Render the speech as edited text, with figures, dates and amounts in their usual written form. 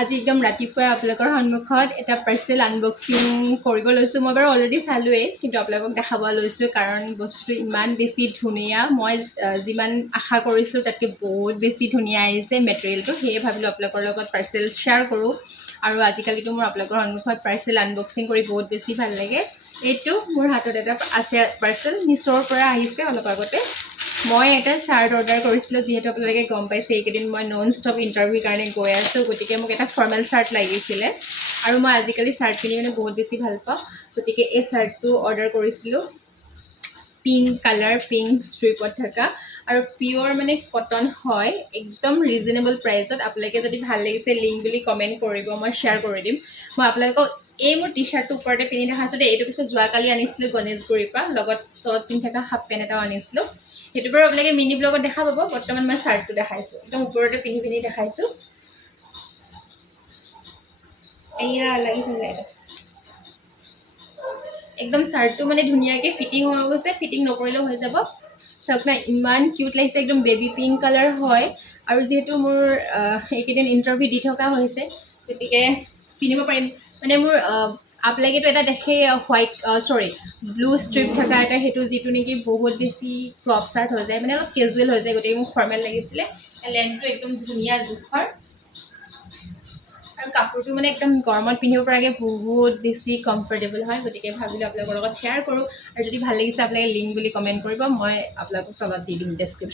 আজি একদম ৰাতিপুৱা আপোনালোকৰ সন্মুখত এটা পাৰ্চেল আনবক্সিং কৰিব লৈছোঁ। মই বাৰু অলৰেডি চালোৱেই, কিন্তু আপোনালোকক দেখাব লৈছোঁ কাৰণ বস্তুটো ইমান বেছি ধুনীয়া। মই যিমান আশা কৰিছিলোঁ তাতকৈ বহুত বেছি ধুনীয়া আহিছে মেটেৰিয়েলটো। সেয়ে ভাবিলোঁ আপোনালোকৰ লগত পাৰ্চেল শ্বেয়াৰ কৰোঁ। আৰু আজিকালিতো মোৰ আপোনালোকৰ সন্মুখত পাৰ্চেল আনবক্সিং কৰি বহুত বেছি ভাল লাগে। এইটো মোৰ হাতত এটা আছে পাৰ্চেল, মিছ'ৰ পৰা আহিছে অলপ আগতে। মই এটা চাৰ্ট অৰ্ডাৰ কৰিছিলোঁ, যিহেতু আপোনালোকে গম পাইছে এইকেইদিন মই নন ষ্টপ ইণ্টাৰভিউৰ কাৰণে গৈ আছোঁ, গতিকে মোক এটা ফৰ্মেল চাৰ্ট লাগিছিলে। আৰু মই আজিকালি চাৰ্ট পিন্ধি মানে বহুত বেছি ভাল পাওঁ, গতিকে এই চাৰ্টটো অৰ্ডাৰ কৰিছিলোঁ। পিংক কালাৰ, পিংক ষ্ট্ৰিপত থকা আৰু পিয়'ৰ মানে কটন হয়, একদম ৰিজনেবল প্ৰাইচত। আপোনালোকে যদি ভাল লাগিছে লিংক বুলি কমেণ্ট কৰিব, মই শ্বেয়াৰ কৰি দিম। মই আপোনালোকক এই মোৰ টি চাৰ্টটোৰ ওপৰতে পিন্ধি দেখাইছোঁ দেই। এইটো পিছত যোৱাকালি আনিছিলোঁ গণেশগুৰিৰ পৰা, লগত তলত পিন্ধি থকা হাফ পেণ্ট এটাও আনিছিলোঁ। সেইটো বাৰু আপোনালোকে মিনি ব্লগত দেখা পাব। বৰ্তমান মই চাৰ্টটো দেখাইছোঁ, একদম ওপৰতে পিন্ধি দেখাইছোঁ। এয়া লাগি থাকে একদম চাৰ্টটো মানে ধুনীয়াকৈ ফিটিং হৈ গৈছে, ফিটিং নকৰিলেও হৈ যাব। চাওক না, ইমান কিউট লাগিছে, একদম বেবী পিংক কালাৰ হয়। আৰু যিহেতু মোৰ এইকেইদিন ইণ্টাৰভিউ দি থকা হৈছে, গতিকে পিন্ধিব পাৰিম। মানে মোৰ আপোনালোকেতো এটা দেখেই হোৱাইট ব্লু ষ্ট্ৰিপ থকা এটা, সেইটো যিটো নেকি বহুত বেছি ক্ৰপ চাৰ্ট হৈ যায়, মানে অলপ কেজুৱেল হৈ যায়, গতিকে মোক ফৰ্মেল লাগিছিলে। লেন্থটো একদম ধুনীয়া জোখৰ আৰু কাপোৰটো মানে একদম গৰমত পিন্ধিব পৰাকৈ বহুত বেছি কমফৰ্টেবল হয়, গতিকে ভাবিলোঁ আপোনালোকৰ লগত শ্বেয়াৰ কৰোঁ। আৰু যদি ভাল লাগিছে আপোনালোকে লিংক বুলি কমেণ্ট কৰিব, মই আপোনালোকক তলত দি দিম ডেছক্ৰিপশ্যন।